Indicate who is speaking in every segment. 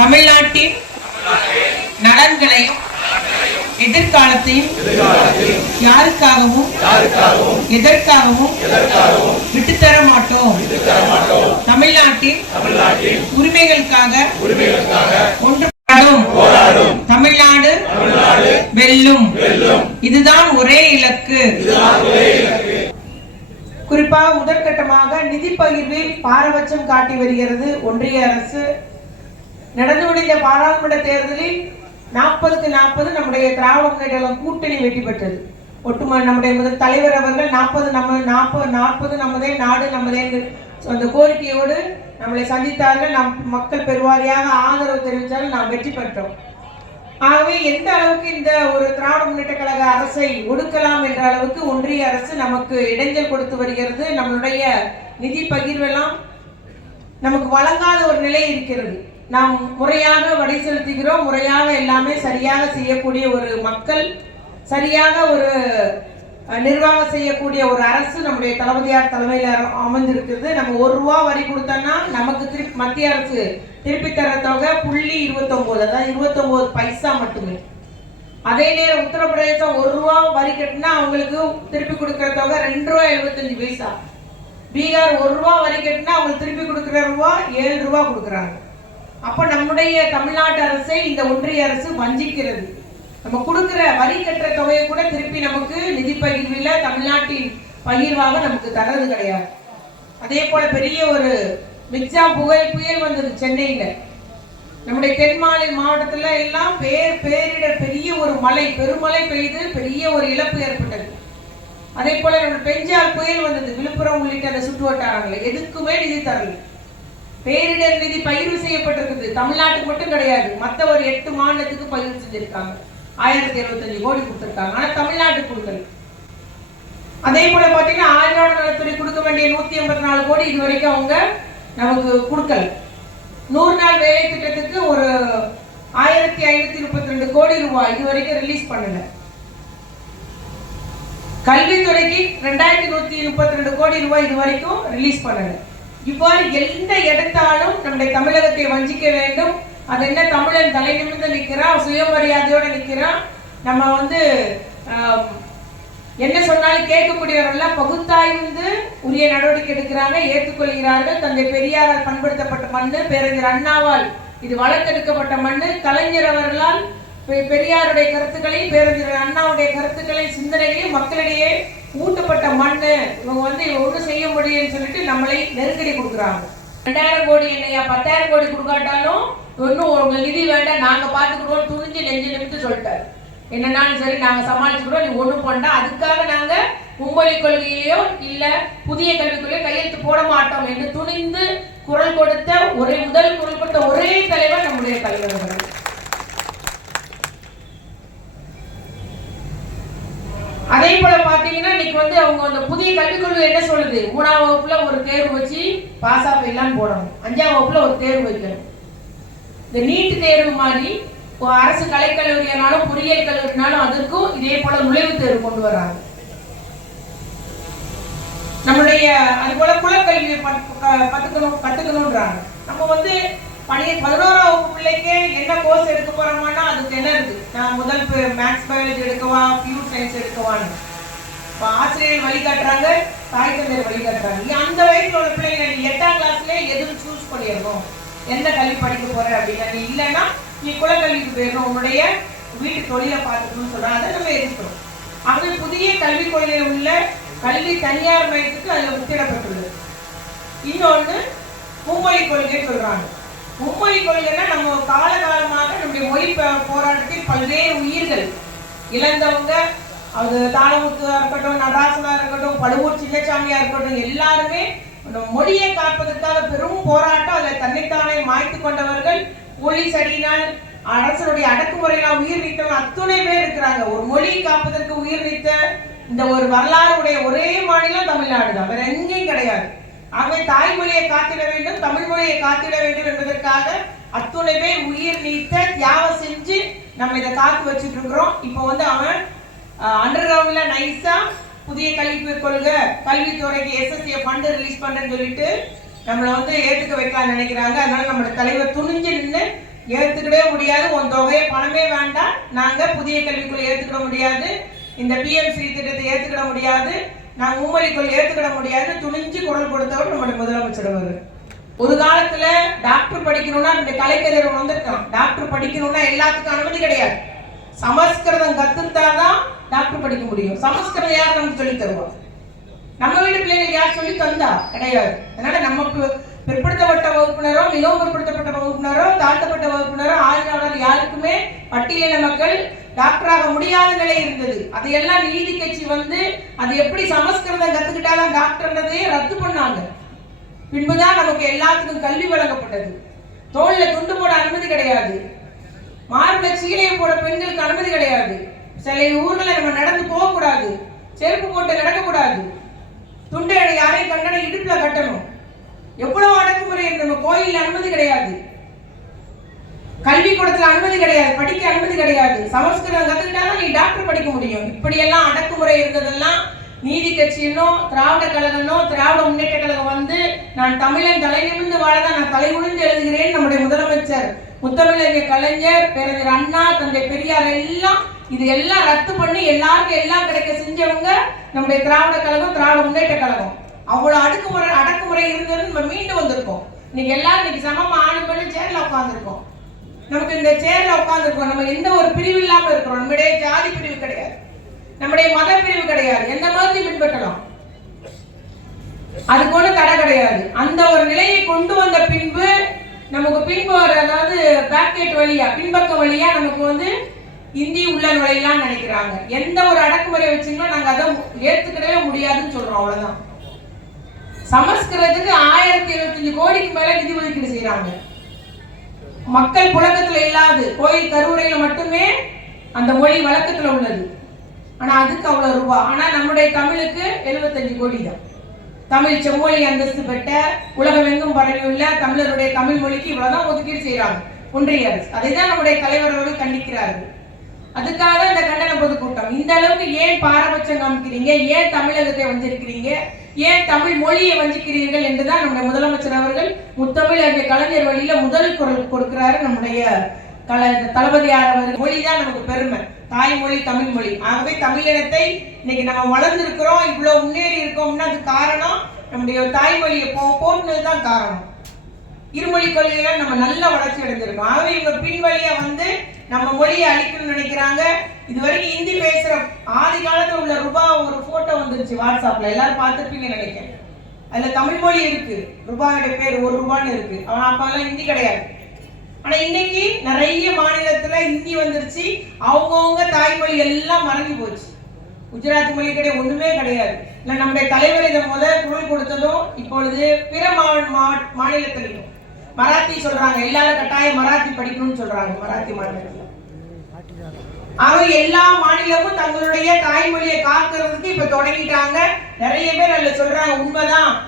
Speaker 1: தமிழ்நாட்டின் நலன்களையும் எதிர்காலத்தையும் யாருக்காகவும் எதற்காகவும் விட்டுத்தர மாட்டோம். தமிழ்நாட்டின் உரிமைகளுக்காக ஒன்றுபடும் தமிழ்நாடு வெல்லும். இதுதான் ஒரே இலக்கு. குறிப்பாக முதற்கட்டமாக நிதி பகிர்வில் பாரபட்சம் காட்டி வருகிறது ஒன்றிய அரசு. நடந்து முடிந்த பாராளுமன்ற தேர்தலில் நாற்பதுக்கு நாற்பது நம்முடைய திராவிட முன்னேற்ற கூட்டணி வெற்றி பெற்றது. ஒட்டுமொத்த நம்முடைய முதல் தலைவர் அவர்கள் நாற்பது நம்ம நாற்பது நாற்பது நம்மதே நாடு நம்மதே என்று அந்த கோரிக்கையோடு நம்மளை சந்தித்தார்கள். நம் மக்கள் பெருவாரியாக ஆதரவு தெரிவித்தாலும் நாம் வெற்றி பெற்றோம். ஆகவே எந்த அளவுக்கு இந்த ஒரு திராவிட முன்னேற்ற கழக அரசை ஒடுக்கலாம் என்ற அளவுக்கு ஒன்றிய அரசு நமக்கு இடைஞ்சல் கொடுத்து வருகிறது. நம்மளுடைய நிதி பகிர்வெல்லாம் நமக்கு வழங்காத ஒரு நிலை இருக்கிறது. நாம் முறையாக வடை செலுத்துகிறோம். முறையாக எல்லாமே சரியாக செய்யக்கூடிய ஒரு மக்கள் சரியாக ஒரு நிர்வாகம் செய்யக்கூடிய ஒரு அரசு நம்முடைய தளபதியார் தலைமையில் அமைந்திருக்கிறது நம்ம ஒரு ரூபா வரி கொடுத்தோம்னா நமக்கு திருப்பி மத்திய அரசு திருப்பி தர தொகை புள்ளி இருபத்தொம்போது அதாவது இருபத்தொம்போது பைசா மட்டுமே. அதே நேரம் உத்தரப்பிரதேசம் ஒரு ரூபா வரி கட்டினா அவங்களுக்கு திருப்பி கொடுக்குற தொகை ரெண்டு ரூபா எழுபத்தஞ்சு பைசா. பீகார் ஒரு ரூபா வரி கட்டினா அவங்களுக்கு திருப்பி கொடுக்குற ரூபா ஏழு ரூபா கொடுக்குறாங்க. அப்ப நம்முடைய தமிழ்நாட்டு அரசை இந்த ஒன்றிய அரசு வஞ்சிக்கிறது. நம்ம கொடுக்கிற வரி கட்டுற தொகையை கூட திருப்பி நமக்கு நிதி பகிர்வில் தமிழ்நாட்டின் பகிர்வாக நமக்கு தர்றது கிடையாது. அதே போல பெரிய ஒரு மிக்சா புகை புயல் வந்தது சென்னையில. நம்முடைய தென் மாநில மாவட்டத்துல எல்லாம் பேர் பேரிடர் பெரிய ஒரு மழை பெருமழை பெய்து பெரிய ஒரு இழப்பு ஏற்பட்டது. அதே போல நம்ம பெஞ்சால் புயல் வந்தது விழுப்புரம் உள்ளிட்ட அந்த சுற்று வட்டாரங்கள் எதுக்குமே நிதி தரல. பேரிடர் நிதி பயிர் செய்யப்பட்டிருக்குது. தமிழ்நாட்டுக்கு மட்டும் கிடையாது. மத்த ஒரு எட்டு மாநிலத்துக்கு பயிர் செஞ்சிருக்காங்க. ஆயிரத்தி எழுபத்தஞ்சு கோடி கொடுத்திருக்காங்க. ஆனா தமிழ்நாட்டுக்கு கொடுக்கல. அதே போல பாத்தீங்கன்னா ஆயுர்வேத நலத்துறை கொடுக்க வேண்டிய நூத்தி எண்பத்தி நாலு கோடி இது வரைக்கும் அவங்க நமக்கு கொடுக்கல. நூறு நாள் வேலை திட்டத்துக்கு ஒரு ஆயிரத்தி ஐநூத்தி முப்பத்தி ரெண்டு கோடி ரூபாய் இது வரைக்கும் ரிலீஸ் பண்ணல. கல்வித்துறைக்கு ரெண்டாயிரத்தி நூத்தி முப்பத்தி ரெண்டு கோடி ரூபாய் இது வரைக்கும் ரிலீஸ் பண்ணல. இவ்வாறு எந்த இடத்தாலும் நம்முடைய தமிழகத்தை வஞ்சிக்க வேண்டும். அது என்ன தமிழன் தலை நிமிர்ந்து நிற்கிறான் சுயமரியாதையோடு நிற்கிறான் நம்ம வந்து என்ன சொன்னாலும் கேட்கக்கூடியவர்கள்லாம் பகுத்தாய்ந்து உரிய நடவடிக்கை எடுக்கிறாங்க ஏற்றுக்கொள்கிறார்கள். தந்தை பெரியாரால் பண்படுத்தப்பட்ட மண்ணு பேரறிஞர் அண்ணாவால் இது வளர்த்தெடுக்கப்பட்ட மண்ணு. கலைஞர் அவர்களால் பெ- பெரியாருடைய கருத்துக்களையும் பேரறிஞர் அண்ணாவுடைய கருத்துக்களையும் சிந்தனைகளையும் மக்களிடையே ஊட்டப்பட்ட மண்ணு இவங்க வந்து ஒன்றும் செய்ய முடியும்னு சொல்லிட்டு நம்மளை நெருக்கடி கொடுக்குறாங்க. ரெண்டாயிரம் கோடி என்னையா பத்தாயிரம் கோடி கொடுக்காட்டாலும் ஒன்றும் உங்க நிதி வேண்டாம் நாங்கள் பார்த்துக்கிறோம் துணிஞ்சு நெஞ்சு நிமித்து சொல்லிட்டாரு. என்னன்னாலும் சரி நாங்கள் சமாளிச்சுக்கிறோம் நீ ஒன்றும் பண்ணா அதுக்காக நாங்கள் மும்மொழி கொள்கையிலையோ இல்லை புதிய கல்விக்குள்ளேயோ கையெழுத்து போட மாட்டோம் என்று துணிந்து குரல் கொடுத்த ஒரே முதல் குரல் கொடுத்த ஒரே தலைவர் நம்முடைய தலைவர் அதே போல பாத்தீங்கன்னா இன்னைக்கு வந்து அவங்க அந்த புதிய கல்விக் கொள்கை என்ன சொல்லுது? மூணாம் வகுப்புல ஒரு தேர்வு வச்சு பாஸ் ஆஃப் எல்லாம் போடணும். அஞ்சாம் வகுப்புல ஒரு தேர்வு வைக்கணும். இந்த நீட் தேர்வு மாதிரி இப்போ அரசு கலைக்கல்லூரியானாலும் பொறியியல் கல்லூரினாலும் அதற்கும் இதே போல நுழைவுத் தேர்வு கொண்டு வர்றாங்க. நம்மளுடைய அது போல குலக்கல்வியை கத்துக்கணும் கத்துக்கணும்ன்றாங்க. நம்ம வந்து பழைய பதினோராம் வகுப்பு பிள்ளைக்கு என்ன கோர்ஸ் எடுக்க போறோமானா அதுக்கு என்ன இருக்கு? நான் முதல் மேக்ஸ் பயாலஜி எடுக்கவா பியூர் சயின்ஸ் எடுக்கவான்னு. இப்போ ஆசிரியர் வழிகாட்டுறாங்க தாய் தந்தையர் வழிகாட்டுறாங்க நீ அந்த வயசுல உள்ள பிள்ளைங்க நீ எட்டாம் கிளாஸ்ல எதுவும் சூஸ் பண்ணிடணும்? எந்த கல்வி படிக்க போற அப்படின்னா நீ இல்லைன்னா நீ குலக்கல்விக்கு போயிடணும். உன்னுடைய வீட்டு தொழிலை பார்த்துக்கணும்னு சொல்றாங்க. அதை நம்ம எதிர்க்கிறோம் ஆகவே புதிய கல்விக் கொள்கையில் உள்ள கல்வி தனியார் மையத்துக்கு அதுல முத்திடப்பட்டுள்ளது இன்னொன்று மும்மொழி கொள்கை சொல்றாங்க. மும்மொழி கொள்கைன்னா நம்ம காலகாலமாக நம்முடைய மொழி போராட்டத்தில் பல்வேறு உயிர்கள். இழந்தவங்க அது தாளமுத்துவா இருக்கட்டும் நடராசனா இருக்கட்டும் பழுவூர் சின்னச்சாமியா இருக்கட்டும் எல்லாருமே நம்ம மொழியை காப்பதற்காக பெரும் போராட்டம் அதில் தன்னைத்தானே மாய்த்து கொண்டவர்கள். போலீஸ் அடியினால் அரசனுடைய அடக்குமுறையினால் உயிர் நீத்தவங்க அத்துணை பேர் இருக்கிறாங்க. ஒரு மொழி காப்பதற்கு உயிர் நீத்த இந்த ஒரு வரலாறு உடைய ஒரே மாநிலம் தமிழ்நாடு தான் வேற எங்கேயும் கிடையாது. ஆகவே தாய்மொழியை காத்திட வேண்டும் தமிழ் மொழியை காத்திட வேண்டும் என்பதற்காக அத்துணை பேர் உயிர் நீத்த தியாகம் செஞ்சு நம்ம இதை காத்து வச்சுட்டு இருக்கிறோம் இப்போ வந்து அவன் அண்டர் கிரவுண்ட்ல நைஸா புதிய கல்வி கொள்கை கல்வித்துறைக்கு எஸ்எஸ்ஏ ஃபண்டு ரிலீஸ் பண்றேன்னு சொல்லிட்டு நம்மளை வந்து ஏத்துக்க வைக்கலாம்னு நினைக்கிறாங்க. அதனால நம்மளோட தலைவர் துணிஞ்சு நின்று ஏத்துக்கிடவே முடியாது. உன் தொகையை பணமே வேண்டாம். நாங்க புதிய கல்விக்குள்ள ஏத்துக்கிட முடியாது. இந்த பிஎம்சி திட்டத்தை ஏத்துக்கிட முடியாது. நான் மும்மொழிக்குள் ஏற்றுக்கிட முடியாது துணிஞ்சு குரல் கொடுத்தவர் நம்முடைய முதலமைச்சர் அவர். ஒரு காலத்துல டாக்டர் படிக்கணும்னா இந்த கலைக்கதிர் வந்திருக்கான். டாக்டர் படிக்கணும்னா எல்லாத்துக்கும் அனுமதி கிடையாது. சமஸ்கிருதம் கத்துட்டாதான் டாக்டர் படிக்க முடியும். சமஸ்கிருதம் யார் நமக்கு சொல்லி தருவோம் நம்ம வீட்டு பிள்ளைங்களுக்கு யார் சொல்லி தந்தா? கிடையாது. அதனால நம்ம பிற்படுத்தப்பட்ட வகுப்பினரோ மிகவும் பிற்படுத்தப்பட்ட வகுப்பினரோ தாழ்த்தப்பட்ட வகுப்பினரோ ஆய்வாளர் யாருக்குமே பட்டியலின மக்கள் டாக்டராக முடியாத நிலை இருந்தது. அதையெல்லாம் நீதி கட்சி வந்து அது எப்படி சமஸ்கிருதம் கத்துக்கிட்டாலும் டாக்டர்ன்றதையே ரத்து பண்ணாங்க. பின்புதான் நமக்கு எல்லாத்துக்கும் கல்வி வழங்கப்பட்டது. தோல்ல துண்டு போட அனுமதி கிடையாது. மார்புல சீலையை போட பெண்களுக்கு அனுமதி கிடையாது. சில ஊர்களை நம்ம நடந்து போகக்கூடாது. செருப்பு போட்டு நடக்கக்கூடாது. துண்டை யாரையும் கண்டனை இடுப்புல கட்டணும். எவ்வளவு அடக்குமுறை இருக்கு நம்ம கோயில்ல அனுமதி கிடையாது. கல்விக்கூடத்தில் அனுமதி கிடையாது படிக்க அனுமதி கிடையாது. சமஸ்கிருதம் கத்துக்கிட்டாலும் நீ டாக்டர் படிக்க முடியும். இப்படியெல்லாம் அடக்குமுறை இருந்ததெல்லாம் நீதி கட்சியினோ திராவிட கழகனோ திராவிட முன்னேற்ற கழகம் வந்து நான் தமிழன் தலை நிமிர்ந்து வாழதான் நான் தலை குனிந்து எழுதுகிறேன் நம்முடைய முதலமைச்சர் முத்தமிழறிஞர் கலைஞர் பேரறிஞர் அண்ணா தந்தை பெரியார் எல்லாம் இது எல்லாம் ரத்து பண்ணி எல்லாருக்கும் எல்லாம் கிடைக்க செஞ்சவங்க நம்முடைய திராவிட கழகம் திராவிட முன்னேற்ற கழகம். அவ்வளோ அடக்குமுறை அடக்குமுறை இருந்தது நம்ம மீண்டு வந்திருக்கோம். இன்னைக்கு எல்லாரும் இன்னைக்கு சமமா ஆணு பண்ணி சேர்ல உட்காந்துருக்கோம் நமக்கு இந்த சேர்ல உட்கார்ந்துருக்கோம். நம்ம எந்த ஒரு பிரிவு இல்லாம இருக்கிறோம். நம்முடைய ஜாதி பிரிவு கிடையாது. நம்முடைய மத பிரிவு கிடையாது. எந்த மாதிரி பின்பற்றலாம். அதுக்கு ஒண்ணு தடை கிடையாது. அந்த ஒரு நிலையை கொண்டு வந்த பின்பு நமக்கு பின்பு அதாவது பேக்கெட் வழியா பின்பக்க வழியா நமக்கு வந்து இந்தி உள்ள நுழையலாம் நினைக்கிறாங்க. எந்த ஒரு அடக்குமுறை வச்சுங்களோ நாங்க அதை ஏத்துக்கிடவே முடியாதுன்னு சொல்றோம். அவ்வளவுதான். சமஸ்கிருதத்துக்கு ஆயிரத்தி இருபத்தஞ்சு கோடிக்கு மேல நிதி ஒதுக்கீடு செய்யறாங்க மக்கள் புழக்கத்துல இல்லாது கோயில் கருவறையில மட்டுமே அந்த மொழி வழக்கத்துல உள்ளது. ஆனா அதுக்கு அவ்வளவு ரூபாய் ஆனா நம்முடைய தமிழுக்கு 75 கோடி தான். தமிழ் செம்மொழி அந்தஸ்து பெற்ற உலகமெங்கும் பரவியுள்ள தமிழருடைய தமிழ் மொழிக்கு இவ்வளவுதான் ஒதுக்கீடு செய்யறாங்க ஒன்றிய அரசு. அதை தான் நம்முடைய தலைவர் அவர்கள் கண்டிக்கிறார்கள். அதுக்காக இந்த கண்டன பொதுக்கூட்டம். இந்த அளவுக்கு ஏன் பாரபட்சம் காமிக்கிறீங்க? ஏன் தமிழகத்தை வந்திருக்கிறீங்க ஏன் தமிழ் மொழியை வஞ்சிக்கிறீர்கள் என்றுதான் நம்முடைய முதலமைச்சர் அவர்கள் முத்தமிழ் என்ற கலைஞர் வழியில முதல் குரல் கொடுக்கிறாரு நம்முடைய கல தளபதியார் அவர்கள். மொழி தான் நமக்கு பெருமை. தாய்மொழி தமிழ் மொழி ஆகவே தமிழினத்தை இன்னைக்கு நம்ம வளர்ந்துருக்கிறோம் இவ்வளவு முன்னேறி இருக்கோம்னா அது காரணம் நம்முடைய தாய்மொழியை போ போட்டுனது தான் காரணம். இருமொழி கொள்கையில நம்ம நல்ல வளர்ச்சி அடைஞ்சிருக்கோம். ஆகவே இவங்க பின்வழியா வந்து நம்ம மொழியை அழிக்கணும்னு நினைக்கிறாங்க. இது வரைக்கும் ஹிந்தி பேசுற ஆதி காலத்துல உள்ள ரூபா ஒரு வந்துச்சு வாட்ஸ்அப்ல. எல்லாரும் பார்த்திருப்பீங்கன்னு நினைக்கிறேன். அதுல தமிழ் மொழி இருக்கு. ரூபாயோட பேர் ஒரு ரூபான்னு இருக்கு. அவன் அப்பெல்லாம் ஹிந்தி கிடையாது. ஆனா இன்னைக்கு நிறைய மாநிலத்துல ஹிந்தி வந்துருச்சு. அவங்கவுங்க தாய்மொழி எல்லாம் மறந்து போச்சு. குஜராத்தி மொழி கிடையாது ஒண்ணுமே கிடையாது. இல்ல நம்முடைய தலைவர் இதை முத குரல் கொடுத்ததும் இப்பொழுது பிற மா- மாநிலத்திலையும். மராத்தி சொல்றாங்க. எல்லாரும் கட்டாயம் மராத்தி படிக்கணும்னு சொல்றாங்க. மராத்தி மாநிலத்தில். ஆக எல்லா மாநிலமும் தங்களுடைய தாய்மொழியை காக்கிறதுக்கு இப்ப தொடங்கிட்டாங்க. நிறைய பேர் அதுல சொல்றாங்க உண்மைதான்.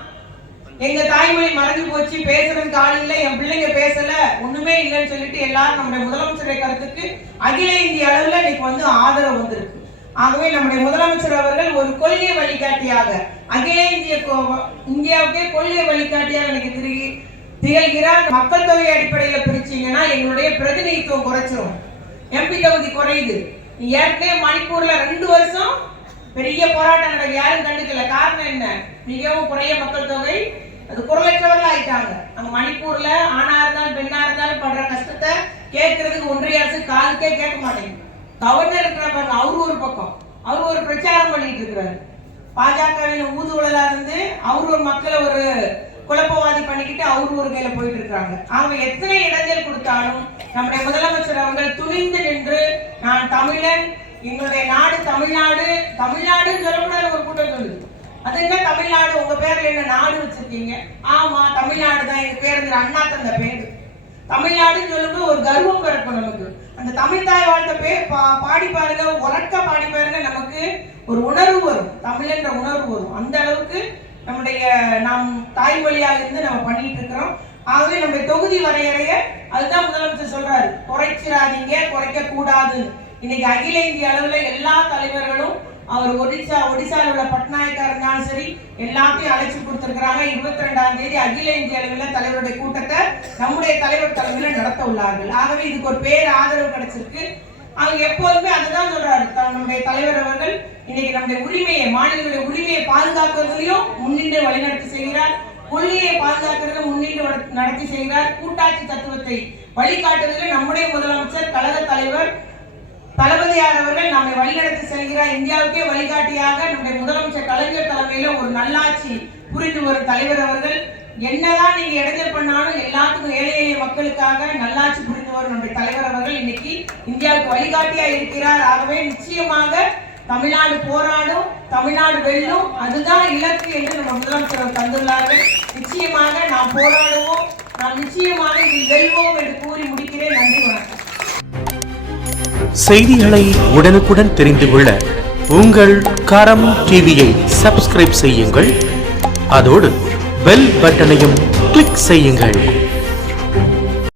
Speaker 1: எங்க தாய்மொழி மறந்து போச்சு பேசுறதுக்கு ஆள் இல்லை என் பிள்ளைங்க பேசல ஒண்ணுமே இல்லைன்னு சொல்லிட்டு எல்லாரும் நம்முடைய முதலமைச்சருடைய கருத்துக்கு அகில இந்திய அளவுல இன்னைக்கு வந்து ஆதரவு வந்திருக்கு. ஆகவே நம்முடைய முதலமைச்சர் அவர்கள் ஒரு கொள்கை வழிகாட்டியாக அகில இந்திய கோ- இந்தியாவுக்கே கொள்கை வழிகாட்டியாக எனக்கு திரு திகழ்கிறார். மக்கள் தொகை அடிப்படையில பிரிச்சீங்கன்னா எங்களுடைய பிரதிநிதித்துவம் குறைச்சிரும். எம்பி தகுதி குறையுது. ஏற்கனவே மணிப்பூர்ல ரெண்டு வருஷம் பெரிய போராட்டம் நடக்கு யாரும் கண்டுக்கல. காரணம் என்ன? மிகவும் குறைய மக்கள் தொகை. அது குரலற்றவர்கள் ஆயிட்டாங்க. நம்ம மணிப்பூர்ல ஆணா இருந்தாலும் பெண்ணா இருந்தாலும் படுற கஷ்டத்தை கேட்கறதுக்கு ஒன்றிய அரசு காதுக்கே கேட்க மாட்டேங்குது. கவர்னர் இருக்கிற பாருங்க அவரு ஒரு பக்கம். அவரு ஒரு பிரச்சாரம் பண்ணிட்டு இருக்கிறாரு. பாஜகவின் ஊதுவலா இருந்து அவரு ஒரு மக்களை ஒரு குழப்பவாதி பண்ணிக்கிட்டு அவரு ஒரு கையில போயிட்டு இருக்காங்க அவங்க எத்தனை இடைஞ்சல் கொடுத்தாலும் நம்முடைய முதலமைச்சர் அவர்கள் துணிந்து நின்று நான் தமிழன் எங்களுடைய நாடு தமிழ்நாடு தமிழ்நாடுன்னு சொல்லக்கூடாது ஒரு கூட்டம் சொல்லுது. அது என்ன தமிழ்நாடு? உங்க பேர்ல என்ன நாடு வச்சிருக்கீங்க? ஆமா தமிழ்நாடு தான் எங்க பேர் அண்ணா தந்த பேரு. தமிழ்நாடுன்னு சொல்லும்போது ஒரு கர்வம் பிறக்கும் நமக்கு. அந்த தமிழ் தாய் வாழ்த்த பேர் பா- பாடி பாருங்க உறக்க பாடி பாருங்க நமக்கு ஒரு உணர்வு வரும். தமிழ்ன்ற உணர்வு வரும். அந்த அளவுக்கு நம்முடைய நாம் தாய்மொழியாக இருந்து நம்ம பண்ணிட்டு இருக்கிறோம். ஆகவே நம்முடைய தொகுதி வரையறைய அதுதான் முதலமைச்சர் சொல்றாரு. குறைச்சிடாதீங்க குறைக்க கூடாதுன்னு இன்னைக்கு அகில இந்திய அளவுல எல்லா தலைவர்களும் அவர் ஒடிசா ஒடிசால உள்ள பட்நாயக்கா இருந்தாலும் சரி எல்லாத்தையும் அழைச்சு கொடுத்திருக்கிறாங்க. இருபத்தி ரெண்டாம் தேதி அகில இந்திய அளவில் தலைவருடைய கூட்டத்தை நம்முடைய தலைவர் தலைமையில நடத்த உள்ளார்கள். ஆகவே இதுக்கு ஒரு பேர் ஆதரவு கிடைச்சிருக்கு. அவங்க எப்போதுமே அதுதான் சொல்றாரு. நம்முடைய தலைவர் அவர்கள் இன்னைக்கு நம்முடைய உரிமையை மாநிலங்களுடைய உரிமையை பாதுகாக்கிறதுலயும் முன்னின்று வழிநடத்தி செய்கிறார். கொள்கையை பாதுகாக்கிறது முன்னிட்டு நடத்தி செய்கிறார் கூட்டாட்சி தத்துவத்தை வழிகாட்டுவதில் நம்முடைய முதலமைச்சர் கழக தலைவர் தளபதியார் அவர்கள் நம்மை வழிநடத்தி செல்கிறார். இந்தியாவுக்கே வழிகாட்டியாக நம்முடைய முதலமைச்சர் கலைஞர் தலைமையில ஒரு நல்லாட்சி புரிந்து வரும் தலைவர் அவர்கள். என்னதான் நீங்க இடைஞ்சல் பண்ணாலும் எல்லாத்துக்கும் ஏழை எளிய மக்களுக்காக நல்லாட்சி புரிந்து வரும் நம்முடைய தலைவர் அவர்கள் இன்னைக்கு இந்தியாவுக்கு வழிகாட்டியா இருக்கிறார். ஆகவே நிச்சயமாக தமிழ்நாடு போராடும் தமிழ்நாடு வெல்லும். அதுதான் இலக்கு என்று நம்ம தந்துள்ளார்கள். நிச்சயமாக நாம் போராடுவோம். நாம் நிச்சயமாக இதில் வெல்வோம் என்று கூறி முடிக்கிறேன். நன்றி வணக்கம்.
Speaker 2: செய்திகளை உடனுக்குடன் தெரிந்து கொள்ள உங்கள் கரம் டிவியை சப்ஸ்கிரைப் செய்யுங்கள். அதோடு பெல் பட்டனையும் கிளிக் செய்யுங்கள்.